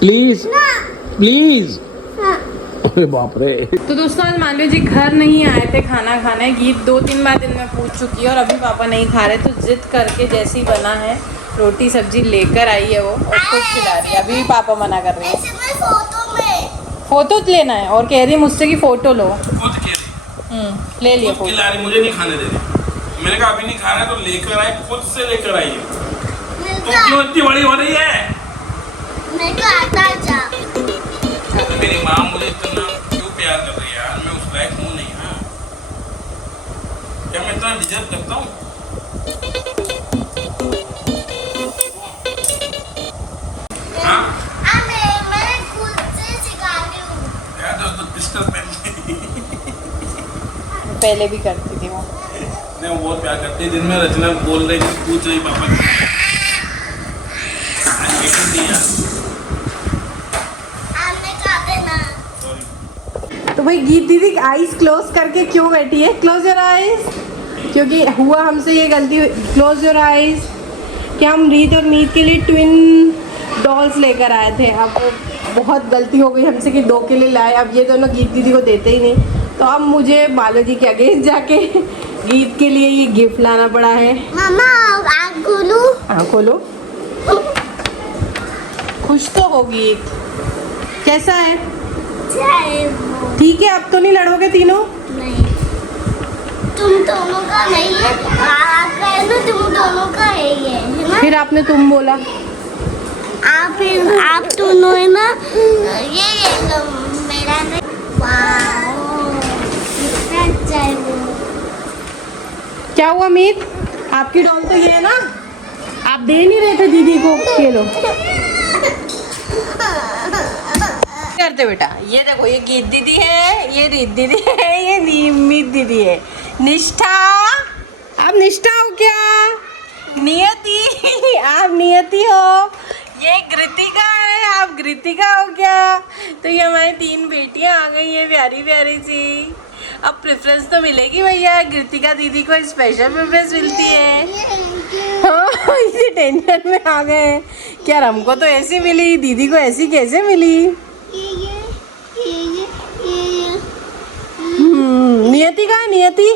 Please please. अरे बाप रे। तो दोस्तों आज मालवी जी घर नहीं आए थे खाना खाने। गीत 2-3 बार दिन में पूछ चुकी है और अभी पापा नहीं खा रहे, तो जिद करके जैसी बना है रोटी सब्जी लेकर आई है वो और खुद खिला रही है। अभी भी पापा मना कर रहे हैं फोटो लेना है और कह रही है मुझसे कि फोटो लो। ले लिया फोटो। मुझे नहीं खाने दे रही। मैंने कहा अभी नहीं खाना तो लेकर आए, खुद से लेकर आई है। तो क्यों इतनी बड़ी हो रही है? मेरी माँ मुझे इतना क्यों प्यार कर रही है यार? मैं उस लायक हूँ नहीं। हाँ क्या मैं इतना डिजर्व करता हूँ? हाँ मैं खुद से सिखा रही हूँ यार। दोस्तों पिस्टल पहले भी करती थी वो। नहीं, वो बहुत प्यार करती है। दिन में रचना बोल रही थी, पूछ रही पापा तो भाई गीत दीदी आईज क्लोज करके क्यों बैठी है? Close your eyes. क्योंकि हुआ हमसे ये गलती। क्लोज योर आईज कि हम रीत और मीत के लिए ट्विन डॉल्स लेकर आए थे। अब बहुत गलती हो गई हमसे कि 2 के लिए लाए। अब ये दोनों गीत दीदी को देते ही नहीं, तो अब मुझे मालो जी के अगेंस्ट जाके गीत के लिए ये गिफ्ट लाना पड़ा है। मामा आँख खोलो। हाँ खोलो। खुश तो होगी। कैसा है? ठीक है। अब तो नहीं लड़ोगे तीनों? नहीं, तुम दोनों का नहीं है। आपका है ना, तुम दोनों का है ये, है ना? फिर आपने तुम बोला। आप दोनों है ना। ये तो मेरा नहीं। वाओ कितना अच्छा है वो। क्या हुआ मीत? आपकी डॉल तो ये है ना? आप दे नहीं रहे थे दीदी को? ये लो। करते बेटा, ये देखो ये गीत दीदी है, ये रीत दीदी है, ये नीमित दीदी है। निष्ठा, आप निष्ठा हो क्या? नियति, आप नियति हो। ये कृतिका है, आप कृतिका हो क्या? तो ये हमारी 3 बेटियां आ गई हैं प्यारी प्यारी सी। अब प्रेफरेंस तो मिलेगी भैया। कृतिका दीदी को स्पेशल प्रेफरेंस मिलती है। हाँ इसी टेंशन में आ गए हैं कि यार हमको तो ऐसी मिली, दीदी को ऐसी कैसे मिली? नियति कहाँ है? नियति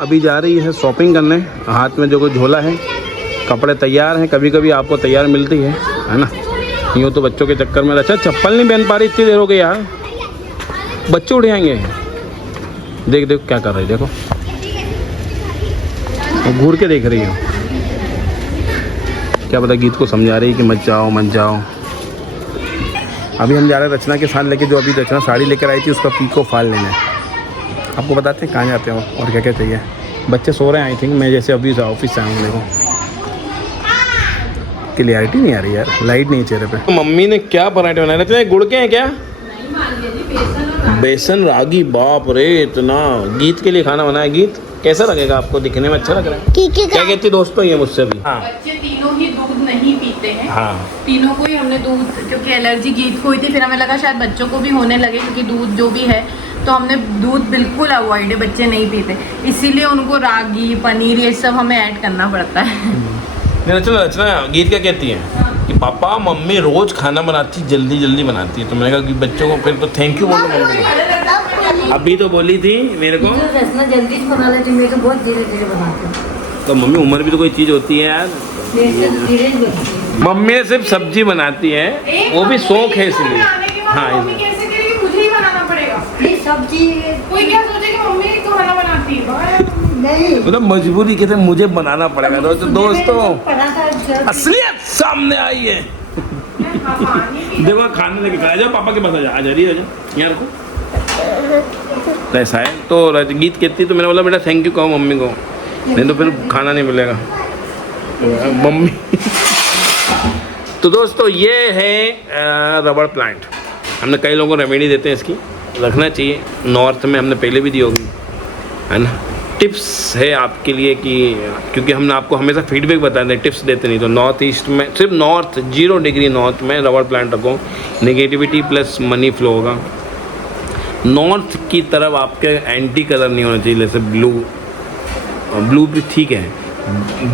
अभी जा रही है शॉपिंग करने। हाथ में जो कोई झोला है, कपड़े तैयार हैं। कभी कभी आपको तैयार मिलती है ना। यूँ तो बच्चों के चक्कर में। अच्छा चप्पल नहीं पहन पा रही, इतनी देर हो गई यार। बच्चे उठ जाएंगे। देख देख क्या कर रही, देखो घूर के देख रही हो। क्या पता गीत को समझा रही कि मत जाओ मत जाओ। अभी हम जा रहे हैं रचना के साथ लेके। जो अभी रचना साड़ी लेकर आई थी उसका पीको फाल लेना है। आपको बताते हैं कहाँ जाते हो और क्या क्या चाहिए। बच्चे सो रहे हैं आई थिंक। मैं जैसे अभी ऑफिस से आया हूँ। देखो क्लियरिटी नहीं आ रही यार, लाइट नहीं चेहरे पे। मम्मी ने क्या पराठे बनाए थे? गुड़ के हैं क्या? बेसन रागी। बाप रे, इतना। गीत के लिए खाना बनाया। गीत कैसा लगेगा आपको? दिखने में अच्छा लग रहा है? क्या कहती दोस्तों ये मुझसे भी? हाँ बच्चे तीनों ही दूध नहीं पीते हैं। हाँ तीनों को ही हमने दूध, क्योंकि एलर्जी गीत को हुई थी, फिर हमें लगा शायद बच्चों को भी होने लगे क्योंकि दूध जो भी है, तो हमने दूध बिल्कुल अवॉइड है। बच्चे नहीं पीते, इसीलिए उनको रागी पनीर ये सब हमें ऐड करना पड़ता है। रचना रचना गीत क्या कहती है कि पापा मम्मी रोज खाना बनाती, जल्दी जल्दी बनाती है। तो मैंने कहा कि बच्चों को फिर तो थैंक यू बोलो मम्मी को। अभी तो बोली थी मेरे को रचना जल्दी से बना लेती, मैं तो बहुत धीरे धीरे बनाती हूँ। तो मम्मी उम्र भी तो कोई चीज़ होती है यार। धीरे धीरे मम्मी ने सिर्फ सब्जी बनाती है, वो भी शौक है इसलिए। हाँ मुझे ही बनाना पड़ेगा ये सब्जी। कोई क्या सोचे कि मम्मी तो खाना बनाती है? नहीं मतलब मजबूरी कहते मुझे बनाना पड़ेगा। दोस्तों असलियत सामने आई है। देखो खाने लेके खा जाओ, पापा के पास आ जा रही है। यहाँ रखो। ऐसा है तो गीत कहती तो मैंने बोला बेटा थैंक यू कहो मम्मी को, नहीं तो फिर खाना नहीं मिलेगा मम्मी। तो दोस्तों ये है रबड़ प्लांट। हमने कई लोगों को रेमेडी देते हैं इसकी, रखना चाहिए। नॉर्थ में हमने पहले भी दी होगी, है ना। टिप्स है आपके लिए कि क्योंकि हमने आपको हमेशा फीडबैक बताते हैं, टिप्स देते नहीं। तो नॉर्थ ईस्ट में सिर्फ नॉर्थ 0 डिग्री नॉर्थ में रबर प्लांट रखो, नेगेटिविटी प्लस मनी फ्लो होगा। नॉर्थ की तरफ आपके एंटी कलर नहीं होना चाहिए, जैसे ब्लू भी ठीक है,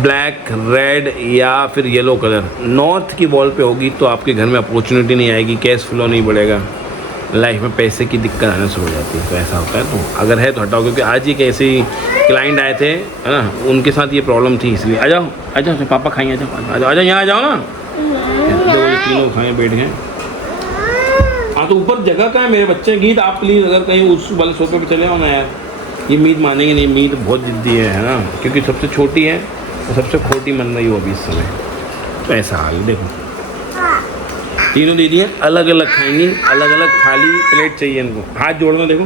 ब्लैक, रेड या फिर येलो कलर नॉर्थ की वॉल पे होगी तो आपके घर में अपॉर्चुनिटी नहीं आएगी, कैश फ्लो नहीं बढ़ेगा, लाइफ में पैसे की दिक्कत आना शुरू हो जाती है। तो ऐसा होता है, तो अगर है तो हटाओ। क्योंकि आज ही कैसे क्लाइंट आए थे, है ना, उनके साथ ये प्रॉब्लम थी, इसलिए आ जाओ आ जाओ, तो पापा खाएंगे, आ जाओ आ जाओ, यहाँ आ जाओ ना। दो ये तीनों खाए बैठ गए। हाँ तो ऊपर जगह कहाँ है मेरे बच्चे? गीत आप प्लीज़ अगर कहीं उस वाले सोफे पे चले आओ ना यार, ये मीत मानेंगे नहीं, मीत बहुत जिद्दी है ना, क्योंकि सबसे छोटी है और सबसे खोटी मन रही हो अभी इस समय। तो ऐसा हाल देखो, तीनों दीदियाँ अलग अलग खाएंगी, अलग अलग थाली प्लेट चाहिए इनको। हाथ जोड़ना, देखो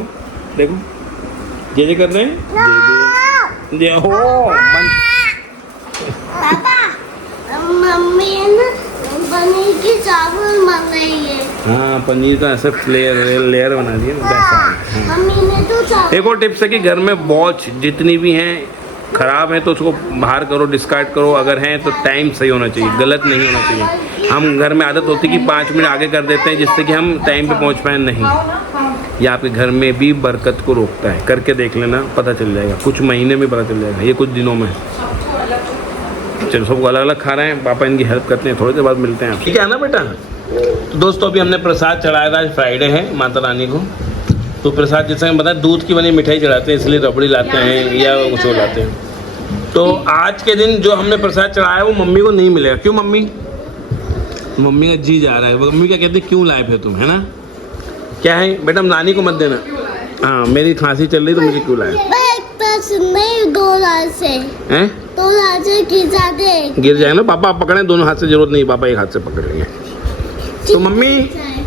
देखो जय कर रहे हैं, जय हो मन। पापा मम्मी है ना पनीर की चावल बन रही है। हाँ पनीर का ऐसा लेयर बना दिया। मम्मी ने तो चावल। एक और टिप्स है कि घर में वॉच जितनी भी हैं ख़राब है तो उसको बाहर करो, डिस्कार्ड करो। अगर हैं तो टाइम सही होना चाहिए, गलत नहीं होना चाहिए। हम घर में आदत होती है कि 5 मिनट आगे कर देते हैं जिससे कि हम टाइम पे पहुंच पाए, नहीं। ये आपके घर में भी बरकत को रोकता है। करके देख लेना, पता चल जाएगा, कुछ महीने में पता चल जाएगा, ये कुछ दिनों में। चलो सबको अलग अलग खा रहे हैं, पापा इनकी हेल्प करते हैं, थोड़ी देर बाद मिलते हैं। ठीक है ना बेटा? तो दोस्तों अभी हमने प्रसाद चढ़ाया था, आज फ्राइडे है माता रानी को। तो प्रसाद जैसे हम बताएं दूध की बनी मिठाई चढ़ाते हैं, इसलिए रबड़ी लाते हैं या कुछ और लाते हैं। तो आज के दिन जो हमने प्रसाद चढ़ाया वो मम्मी को नहीं मिलेगा। क्यों मम्मी? मम्मी का जी जा रहा है, मम्मी क्या कहती है, क्यों लाए थे तुम, है ना? क्या है बेटा, नानी को मत देना। हाँ मेरी खांसी चल रही तो मुझे क्यों लाए? नहीं, 2 हाथ से हैं? 2 हाथ से गिर जाए ना। पापा आप पकड़े, दोनों हाथ से जरूरत नहीं, पापा एक हाथ से पकड़ लेंगे। तो मम्मी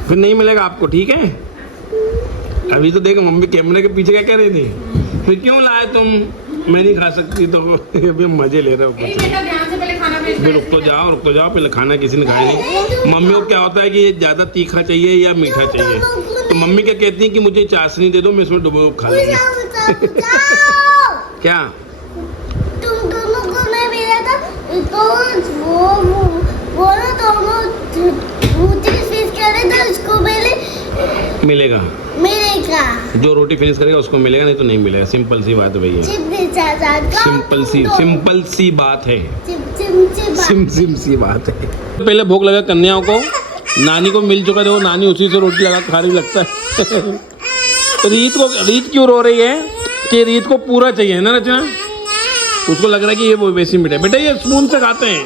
फिर नहीं मिलेगा आपको, ठीक है? अभी तो देखो मम्मी कैमरे के पीछे क्या कह रही थी, फिर क्यों लाए तुम, मैं नहीं खा सकती। तो अभी मजे ले रहे हो कुछ। रुक तो जाओ, पहले खाना किसी ने खाया नहीं। मम्मी को क्या होता है कि ये ज़्यादा तीखा चाहिए या मीठा चाहिए, तो मम्मी क्या कहती है कि मुझे चाशनी दे दो, मैं इसमें डुबो खा लूँगी। क्या तुम दोनों को मैं मिला था तो वो ना दोनों रोटी फिनिश करे तो उसको मिलेगा। जो रोटी फिनिश करेगा उसको मिलेगा, नहीं तो नहीं मिलेगा। सिंपल सी बात है भैया, सिंपल सी बात है, सिम सी बात है। पहले भोग लगा कन्याओं को, नानी को मिल चुका है, वो नानी उसी से रोटी लगा खा रही लगता है। रीत क्यों रो रही है कि रीत को पूरा चाहिए, है ना रचना? उसको लग रहा है कि ये वो वैसी मिठाई, बेटा ये स्पून से खाते हैं,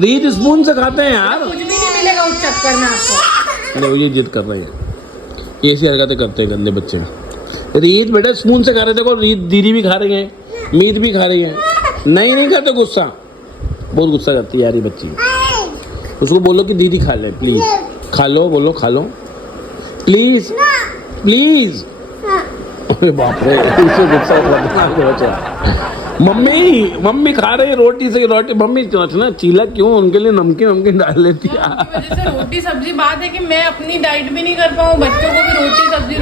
रीत स्पून से खाते हैं यार। कुछ भी नहीं मिलेगा उस चक्कर में आपको। अरे वो ये जिद कर रहे हैं, ऐसी हरकतें करते हैं गंदे बच्चे। रीत बेटा स्पून से खा रहे, देखो रीत दीदी भी खा रही है, मीत भी खा रही है। नहीं खाते, गुस्सा बहुत गुस्सा करती है यार ये बच्ची। उसको बोलो कि दीदी खा ले प्लीज, खा लो, बोलो खा लो प्लीज प्लीज। अरे बाप रे, इसे गुस्सा। मम्मी खा रही है रोटी से रोटी। मम्मी ना चीला क्यों, उनके लिए नमकीन डाल लेती है। वजह से रोटी सब्जी, बात है कि मैं अपनी डाइट भी नहीं कर पाऊँ, बच्चों को भी रोटी सब्जी।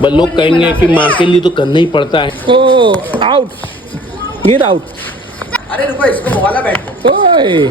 बस लोग कहेंगे कि माँ के लिए तो करना ही पड़ता है। ओ आउट, गेट आउट। अरे रुको, इसको वाला बैठो। ओए